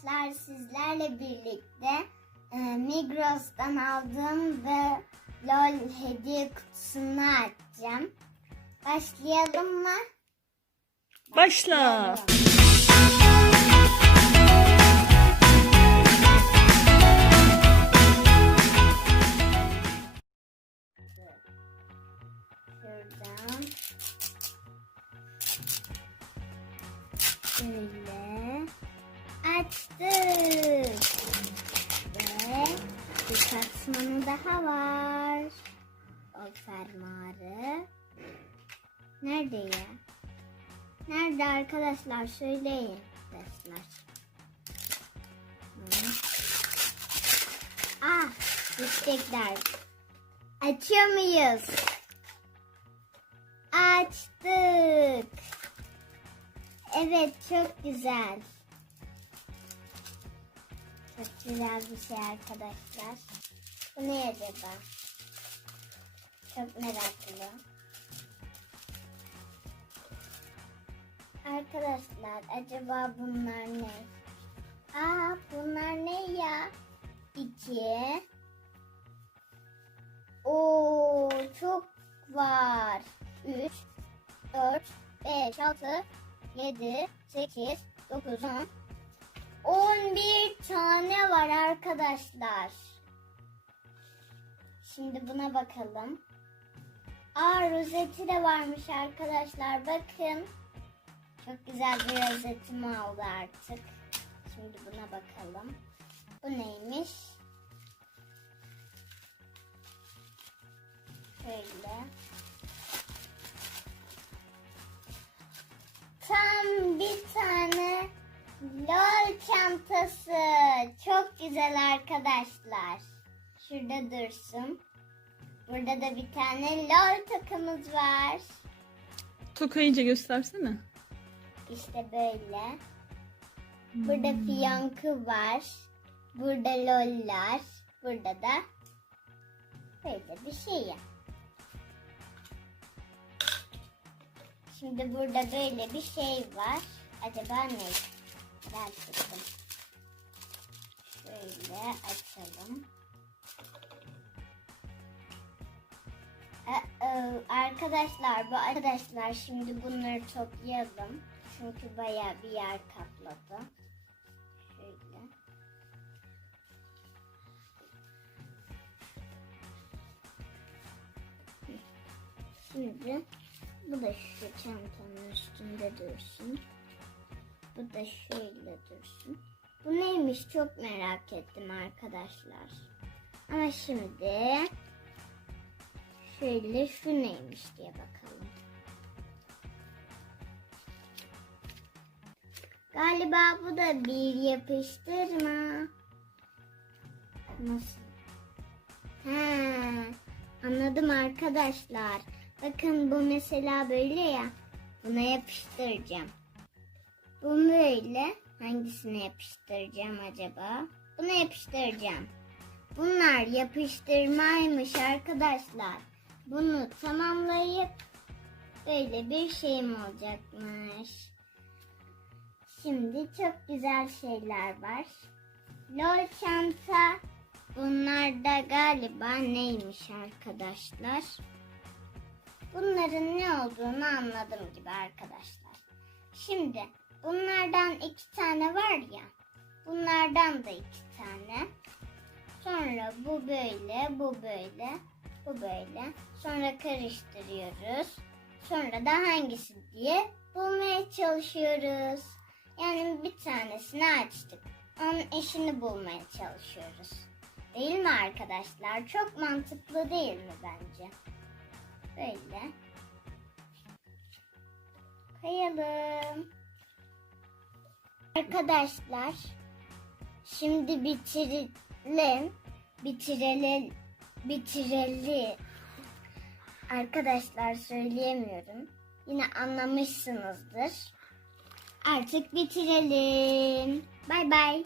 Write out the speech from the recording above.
Arkadaşlar sizlerle birlikte e, Migros'tan aldığım ve LOL hediye kutusunu açacağım. Başlayalım mı? Başla. Şuradan. Şöyle. Açtık. Ve bir katmanı daha var. O fermuarı. Nerede ya? Nerede arkadaşlar? Söyleyin. Arkadaşlar. Ah, bitecekler. Açıyor muyuz? Açtık. Evet çok güzel. Çok güzel bir şey arkadaşlar. Bu ne acaba? Çok meraklı. Arkadaşlar acaba bunlar ne? Aa bunlar ne ya? İki. Oo çok var. 3, 4, 5, 6, 7, 8, 9, 10. 11 tane var arkadaşlar. Şimdi buna bakalım. Aa rozeti de varmış arkadaşlar. Bakın. Çok güzel bir rozetim oldu artık. Şimdi buna bakalım. Bu neymiş? Şöyle. Çantası. Çok güzel arkadaşlar. Şurada dursun. Burada da bir tane lol takımız var. İyice göstersene. İşte böyle. Burada fiyankı var. Burada loller. Burada da böyle bir şey ya. Şimdi burada böyle bir şey var. Acaba ne? Merak ettim. Şöyle açalım. Aa, Arkadaşlar bu arkadaşlar şimdi bunları toplayalım. Çünkü bayağı bir yer kapladı. Şöyle. Şimdi bu da şu çantanın üstünde dursun. Bu da şöyle dursun. Bu neymiş çok merak ettim arkadaşlar. Ama şimdi şöyle şu neymiş diye bakalım. Galiba bu da bir yapıştırma. Nasıl? He, anladım arkadaşlar. Bakın bu mesela böyle ya. Buna yapıştıracağım. Bu böyle. Hangisine yapıştıracağım acaba? Buna yapıştıracağım. Bunlar yapıştırmaymış arkadaşlar. Bunu tamamlayıp böyle bir şeyim olacakmış. Şimdi çok güzel şeyler var. Lol çanta. Bunlar da galiba neymiş arkadaşlar? Bunların ne olduğunu anladım gibi arkadaşlar. Şimdi bunlardan iki tane var ya. Bunlardan da iki tane. Sonra bu böyle, bu böyle, bu böyle. Sonra karıştırıyoruz. Sonra da hangisi diye bulmaya çalışıyoruz. Yani bir tanesini açtık. Onun eşini bulmaya çalışıyoruz. Değil mi arkadaşlar? Çok mantıklı değil mi bence? Böyle. Koyalım. Arkadaşlar şimdi bitirelim. Bitirelim. Bitirelim. Arkadaşlar söyleyemiyorum. Yine anlamışsınızdır. Artık bitirelim. Bay bay.